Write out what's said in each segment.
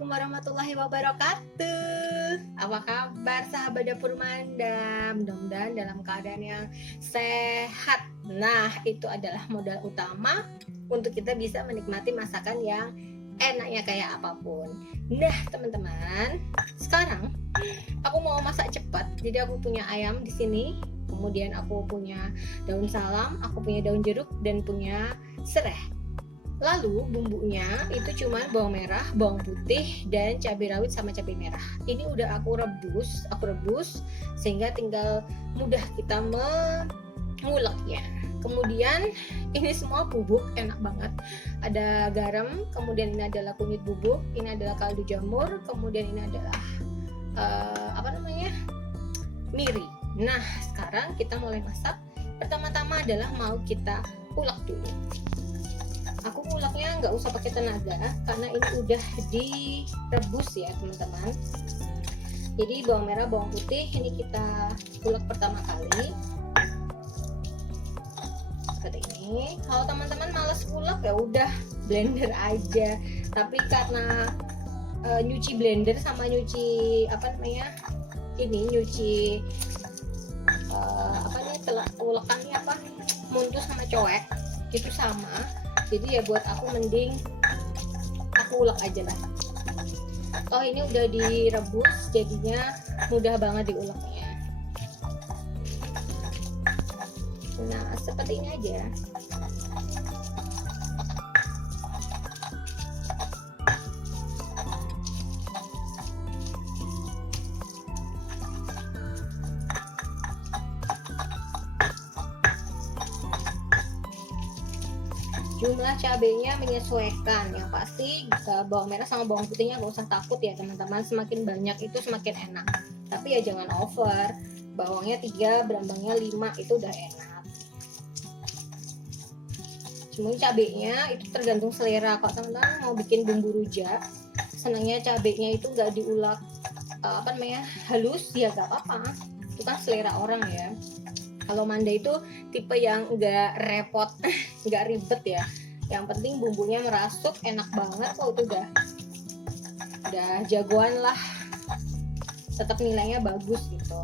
Assalamualaikum warahmatullahi wabarakatuh. Apa kabar sahabat dapur Manda? Mudah-mudahan dalam keadaan yang sehat. Nah, itu adalah modal utama untuk kita bisa menikmati masakan yang enaknya kayak apapun. Nah, teman-teman, sekarang aku mau masak cepat. Jadi aku punya ayam di sini, kemudian aku punya daun salam, aku punya daun jeruk dan punya serai. Lalu bumbunya itu cuma bawang merah, bawang putih, dan cabai rawit sama cabai merah. Ini udah aku rebus sehingga tinggal mudah kita menguleknya. Kemudian ini semua bubuk enak banget. Ada garam, kemudian ini adalah kunyit bubuk, ini adalah kaldu jamur, kemudian ini adalah miri. Nah, sekarang kita mulai masak. Pertama-tama adalah mau kita ulek dulu. Aku nguleknya nggak usah pakai tenaga karena ini udah direbus ya teman-teman. Jadi bawang merah, bawang putih ini kita ulek pertama kali seperti ini. Kalau teman-teman males ulek ya udah blender aja. Tapi karena nyuci blender sama nyuci ulekannya muntus sama coek itu sama. Jadi ya buat aku mending aku ulek aja lah. Oh, ini udah direbus jadinya mudah banget diuleknya. Nah, seperti ini aja. Jumlah cabenya menyesuaikan, yang pasti bawang merah sama bawang putihnya gak usah takut ya teman-teman, semakin banyak itu semakin enak, tapi ya jangan over. Bawangnya 3, berambangnya 5 itu udah enak. Cuma cabenya itu tergantung selera. Kalau teman-teman mau bikin bumbu rujak, senangnya cabenya itu gak diulek halus ya gak apa-apa, itu kan selera orang ya. Kalau Manda itu tipe yang nggak repot, nggak ribet ya. Yang penting bumbunya merasuk, enak banget kok, itu udah jagoan lah. Tetap nilainya bagus gitu.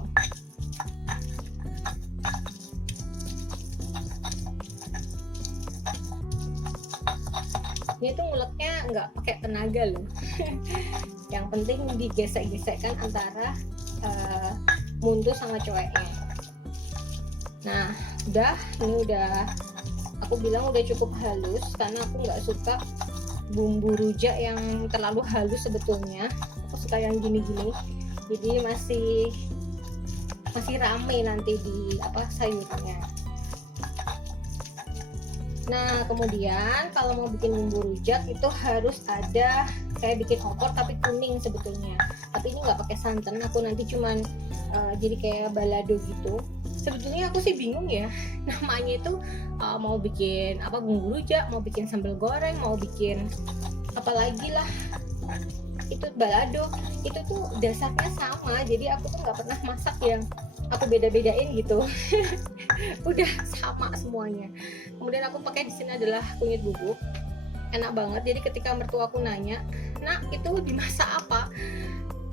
Ini tuh nguleknya nggak pakai tenaga loh. Yang penting digesek-gesekkan antara muntus sama coeknya. Nah, ini udah aku bilang udah cukup halus karena aku nggak suka bumbu rujak yang terlalu halus sebetulnya. Aku suka yang gini-gini. Jadi masih rame nanti di sayurnya. Nah, kemudian kalau mau bikin bumbu rujak itu harus ada, saya bikin opor tapi kuning sebetulnya. Tapi ini nggak pakai santan, aku nanti cuman jadi kayak balado gitu. Sebetulnya aku sih bingung ya namanya itu, mau bikin bumbu rujak, mau bikin sambal goreng, mau bikin apa lagi lah, itu balado, itu tuh dasarnya sama. Jadi aku tuh nggak pernah masak yang aku beda-bedain gitu. Udah sama semuanya. Kemudian aku pakai di sini adalah kunyit bubuk, enak banget. Jadi ketika mertua aku nanya, "Nak, itu dimasak apa?"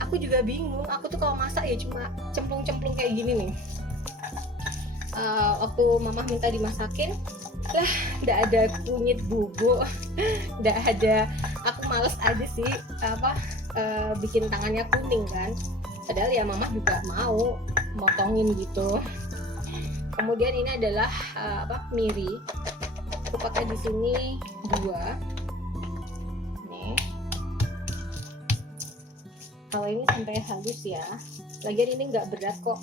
Aku juga bingung. Aku tuh kalau masak ya cuma cemplung-cemplung kayak gini nih. Waktu mama minta dimasakin lah, nggak ada kunyit bubuk, nggak ada. Aku males aja sih bikin tangannya kuning kan, padahal ya mama juga mau motongin gitu. Kemudian ini adalah miri, aku pakai di sini 2 nih. Kalau ini sampai halus ya, lagian ini nggak berat kok,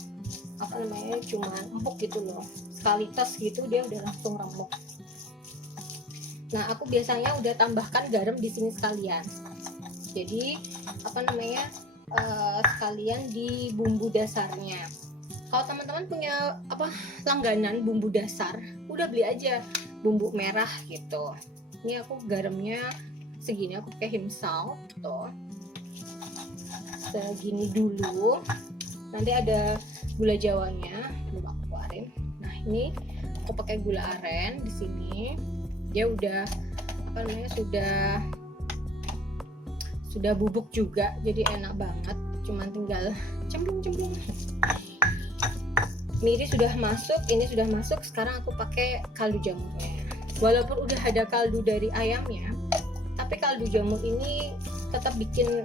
cuma empuk gitu loh, sekali tes gitu dia udah langsung remuk. Nah, aku biasanya udah tambahkan garam di sini sekalian, jadi sekalian di bumbu dasarnya. Kalau teman-teman punya langganan bumbu dasar, udah beli aja bumbu merah gitu. Ini aku garamnya segini, aku pakai himsal tuh segini dulu. Nanti ada gula jawanya, belum aku keluarin. Nah, ini aku pakai gula aren di sini. Dia udah sudah bubuk juga, jadi enak banget, cuman tinggal cemplung-cemplung. Miri sudah masuk, ini sudah masuk. Sekarang aku pakai kaldu jamurnya. Walaupun udah ada kaldu dari ayamnya, tapi kaldu jamur ini tetap bikin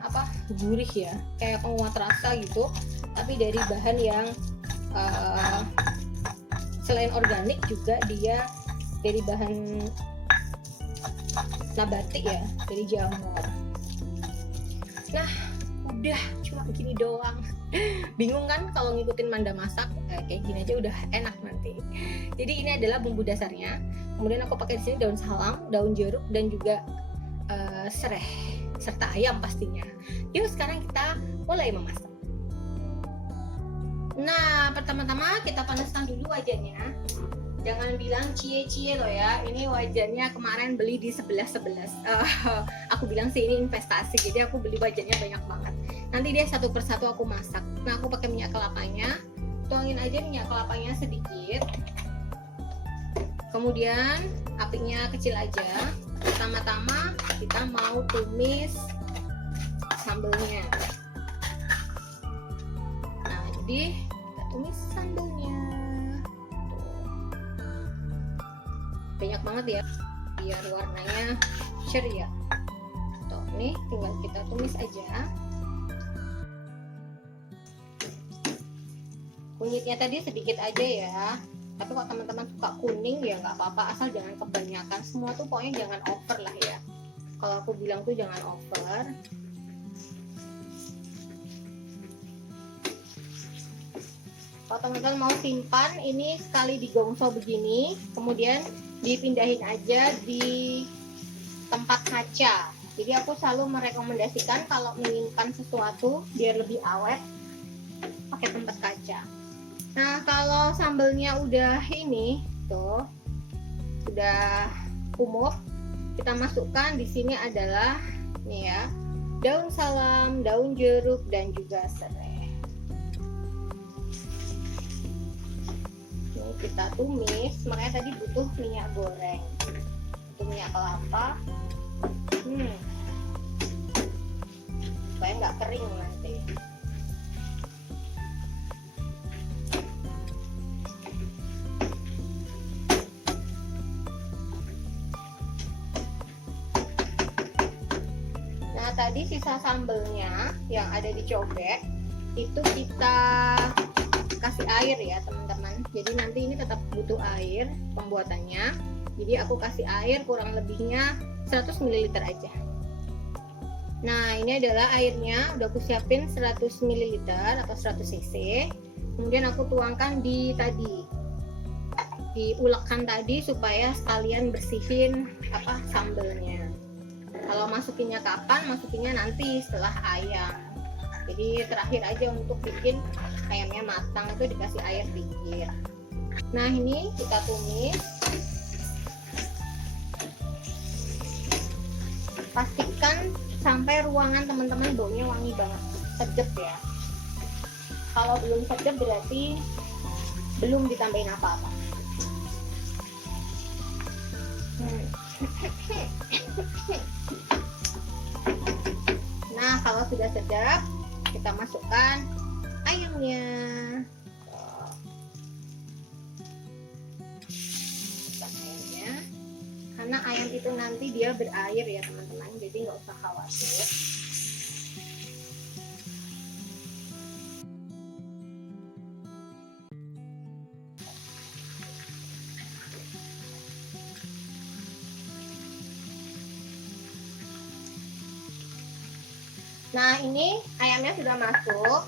gurih ya, kayak penguat rasa gitu, tapi dari bahan yang selain organik juga dia dari bahan nabati ya, dari jamur. Nah udah cuma gini doang. Bingung kan kalau ngikutin Manda masak? Kayak gini aja udah enak nanti. Jadi ini adalah bumbu dasarnya. Kemudian aku pakai di sini daun salam, daun jeruk, dan juga sereh serta ayam pastinya. Yuk sekarang kita mulai memasak. Nah pertama-tama kita panaskan dulu wajannya. Jangan bilang cie-cie loh ya, ini wajannya kemarin beli di 11. Aku bilang sih ini investasi, jadi aku beli wajannya banyak banget. Nanti dia satu persatu aku masak. Nah aku pakai minyak kelapanya, tuangin aja minyak kelapanya sedikit. Kemudian apinya kecil aja. Pertama-tama kita mau tumis sambelnya. Nah jadi kita tumis sambelnya. Banyak banget ya, biar warnanya ceria. Tuh, nih tinggal kita tumis aja. Kunyitnya tadi sedikit aja ya. Tapi kalau teman-teman suka kuning ya nggak apa-apa, asal jangan kebanyakan. Semua tuh pokoknya jangan over lah ya. Kalau aku bilang tuh jangan over. Kalau teman-teman mau simpan, ini sekali digongso begini, kemudian dipindahin aja di tempat kaca. Jadi aku selalu merekomendasikan kalau menyimpan sesuatu biar lebih awet, pakai tempat kaca. Nah kalau sambelnya udah ini tuh udah kumuh, kita masukkan di sini adalah nih ya, daun salam, daun jeruk, dan juga serai. Kita tumis, makanya tadi butuh minyak goreng, butuh minyak kelapa, supaya nggak kering nanti. Nah tadi sisa sambelnya yang ada di cobek itu kita kasih air ya teman-teman. Jadi nanti ini tetap butuh air pembuatannya. Jadi aku kasih air kurang lebihnya 100 ml aja. Nah ini adalah airnya, udah aku siapin 100 ml atau 100 cc. Kemudian aku tuangkan di tadi, diulekkan tadi supaya sekalian bersihin sambelnya. Kalau masukinnya kapan? Masukinnya nanti setelah ayam. Jadi terakhir aja untuk bikin ayamnya matang itu dikasih air dikit. Nah ini kita tumis. Pastikan sampai ruangan teman-teman baunya wangi banget, sedap ya. Kalau belum sedap berarti belum ditambahin apa-apa. Nah kalau sudah sedap, kita masukkan ayamnya. Karena ayam itu nanti dia berair ya teman-teman, jadi nggak usah khawatir. Nah ini ayamnya sudah masuk.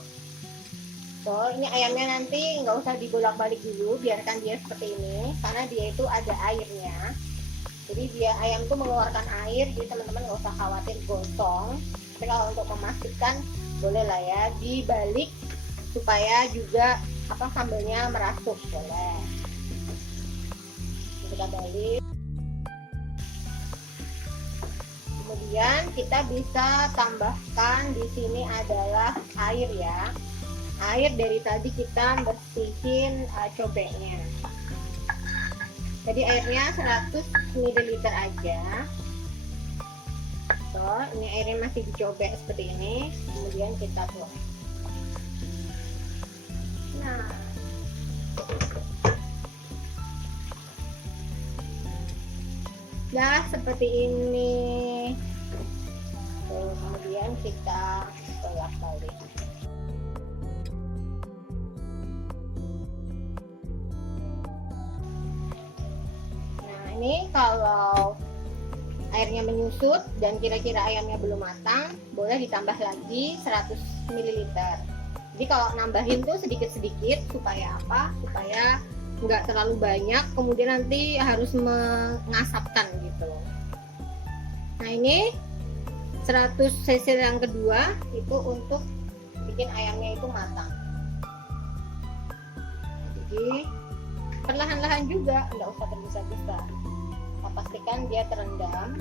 Tuh, ini ayamnya nanti nggak usah dibolak-balik dulu, biarkan dia seperti ini, karena dia itu ada airnya. Jadi dia ayam itu mengeluarkan air, jadi teman-teman nggak usah khawatir gosong. Tapi kalau untuk memastikan boleh lah ya dibalik supaya juga sambelnya merasuk, boleh. Kita balik. Kemudian kita bisa tambahkan di sini adalah air ya. Air dari tadi kita bersihin cobeknya. Jadi airnya 100 ml aja. So, Ini airnya masih dicobek seperti ini, kemudian kita tuang. Nah, nah seperti ini. Tuh, kemudian kita tolak balik. Nah, ini kalau airnya menyusut dan kira-kira ayamnya belum matang, boleh ditambah lagi 100 ml. Jadi kalau nambahin tuh sedikit-sedikit supaya apa? Supaya nggak terlalu banyak, kemudian nanti harus mengasapkan gitu. Nah, ini 100 cc yang kedua itu untuk bikin ayamnya itu matang. Jadi perlahan-lahan juga, nggak usah tergesa-gesa. Kita pastikan dia terendam,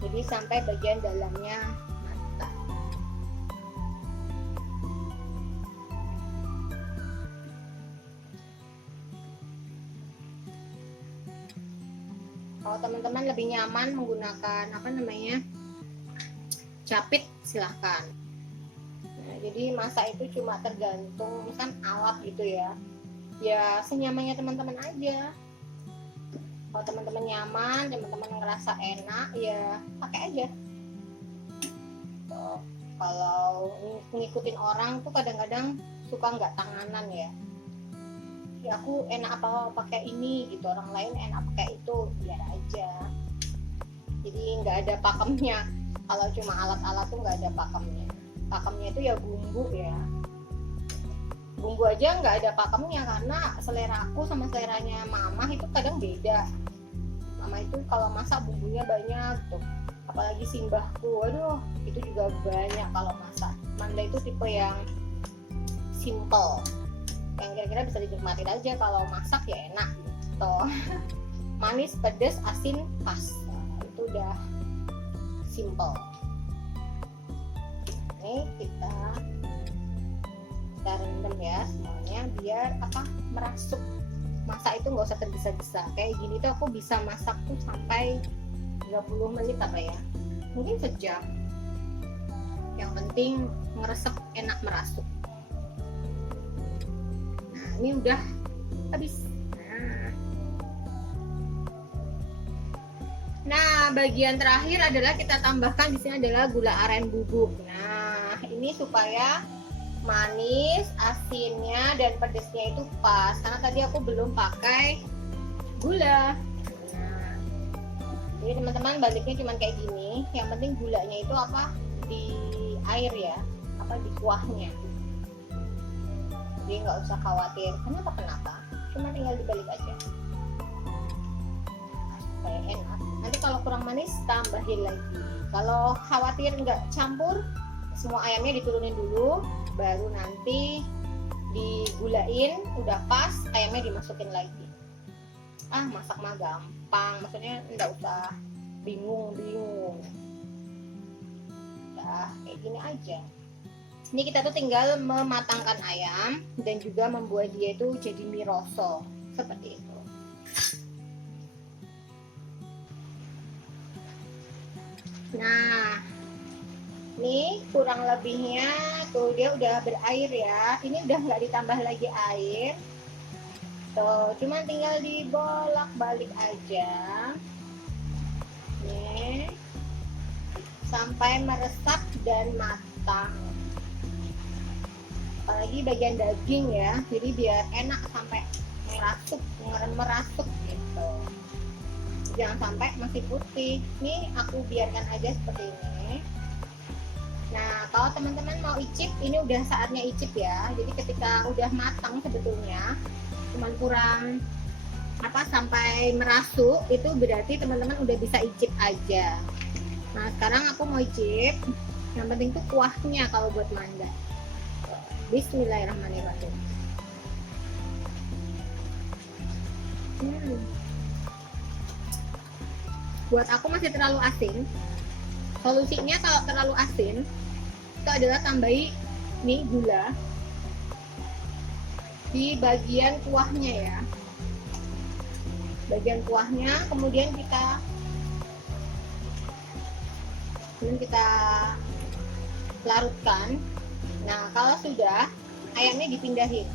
jadi sampai bagian dalamnya matang. Kalau teman-teman lebih nyaman menggunakan capit, silahkan. Nah, jadi masak itu cuma tergantung kan alat gitu ya. Ya senyamannya teman-teman aja. Kalau teman-teman nyaman, teman-teman ngerasa enak, ya pakai aja. Kalau ngikutin orang tuh kadang-kadang suka nggak tanganan ya. Ya aku enak apa pakai ini gitu, orang lain enak pakai itu, biar aja. Jadi nggak ada pakemnya. Kalau cuma alat-alat tuh nggak ada pakemnya. Pakemnya itu ya bumbu ya. Bumbu aja nggak ada pakemnya karena selera aku sama seleranya mama itu kadang beda. Mama itu kalau masak bumbunya banyak tuh. Apalagi simbahku, aduh itu juga banyak kalau masak. Manda itu tipe yang simple, yang kira-kira bisa dinikmatin aja kalau masak ya enak gitu. Manis, pedas, asin pas, nah, itu udah simple. Ini kita rendam ya semuanya biar merasuk. Masak itu nggak usah tergesa-gesa. Kayak gini tuh aku bisa masak tuh sampai 30 menit mungkin sejam. Yang penting ngeresep, enak, merasuk. Nah, ini udah habis. Nah, bagian terakhir adalah kita tambahkan di sini adalah gula aren bubuk. Nah, ini supaya manis, asinnya dan pedesnya itu pas. Karena tadi aku belum pakai gula. Nah, jadi teman-teman baliknya cuma kayak gini. Yang penting gulanya itu di air ya, di kuahnya. Jadi nggak usah khawatir kenapa, cuma tinggal dibalik aja supaya enak. Nanti kalau kurang manis tambahin lagi. Kalau khawatir nggak campur, semua ayamnya diturunin dulu, baru nanti digulain, udah pas ayamnya dimasukin lagi. Masak mah gampang, maksudnya nggak usah bingung. Udah kayak gini aja. Ini kita tuh tinggal mematangkan ayam dan juga membuat dia itu jadi miroso seperti itu. Nah, ini kurang lebihnya tuh dia udah berair ya. Ini udah nggak ditambah lagi air. Tuh, cuma tinggal dibolak-balik aja. Nih, sampai meresap dan matang. Apalagi bagian daging ya, jadi biar enak sampai merasuk gitu. Jangan sampai masih putih. Nih aku biarkan aja seperti ini. Nah, kalau teman-teman mau icip, ini udah saatnya icip ya. Jadi ketika udah matang sebetulnya, cuman kurang sampai merasuk, itu berarti teman-teman udah bisa icip aja. Nah, sekarang aku mau icip. Yang penting tuh kuahnya kalau buat manda. Bismillahirrahmanirrahim. Buat aku masih terlalu asin. Solusinya kalau terlalu asin itu adalah tambahi gula di bagian kuahnya ya. Bagian kuahnya, kemudian kita Kemudian kita larutkan. Nah, kalau sudah, ayamnya dipindahin.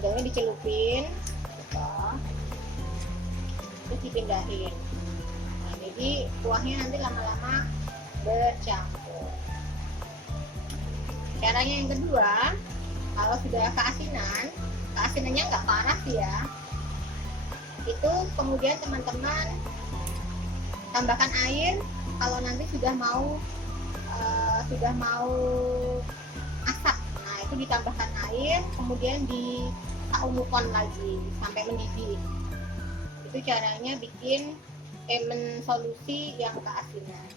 Ayamnya dicelupin, terus dipindahin. Nah, jadi kuahnya nanti lama-lama bercampur. Caranya yang kedua, kalau sudah keasinannya nggak parah sih ya, itu kemudian teman-teman tambahkan air kalau nanti sudah mau masak. Nah, itu ditambahkan air, kemudian disaumukon lagi sampai mendidih. Itu caranya bikin solusi yang keasinan.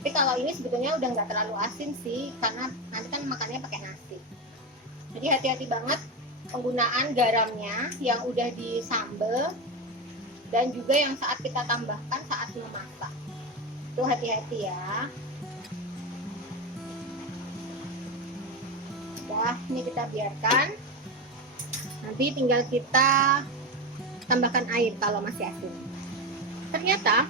Tapi kalau ini sebetulnya udah nggak terlalu asin sih, karena nanti kan makannya pakai nasi. Jadi hati-hati banget penggunaan garamnya yang udah disambel dan juga yang saat kita tambahkan saat memasak. Itu hati-hati ya. Udah, ini kita biarkan. Nanti tinggal kita tambahkan air kalau masih asin. Ternyata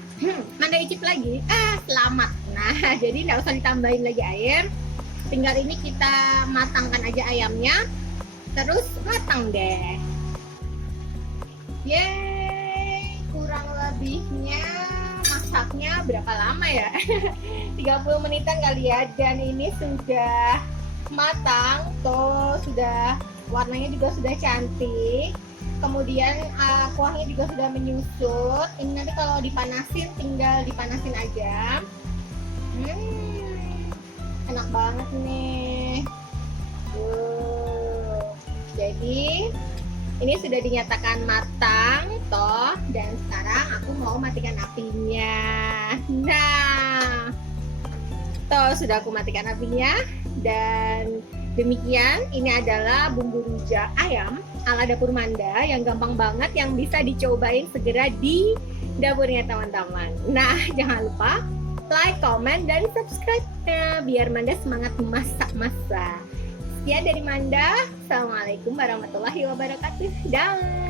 Manda icip lagi, selamat. Nah, jadi nggak usah ditambahin lagi air, tinggal ini kita matangkan aja ayamnya, terus matang deh. Yeay, kurang lebihnya masaknya berapa lama ya? 30 menitan kali ya, dan ini sudah matang, tuh sudah warnanya juga sudah cantik. Kemudian kuahnya juga sudah menyusut. Ini nanti kalau dipanasin, tinggal dipanasin aja. Enak banget nih. Jadi ini sudah dinyatakan matang, toh. Dan sekarang aku mau matikan apinya. Nah, toh sudah aku matikan apinya. Dan demikian, ini adalah bumbu rujak ayam ala dapur Manda yang gampang banget, yang bisa dicobain segera di dapurnya teman-teman. Nah, jangan lupa like, comment, dan subscribe-nya biar Manda semangat masak-masak. Sekian dari Manda. Assalamualaikum warahmatullahi wabarakatuh. Dah.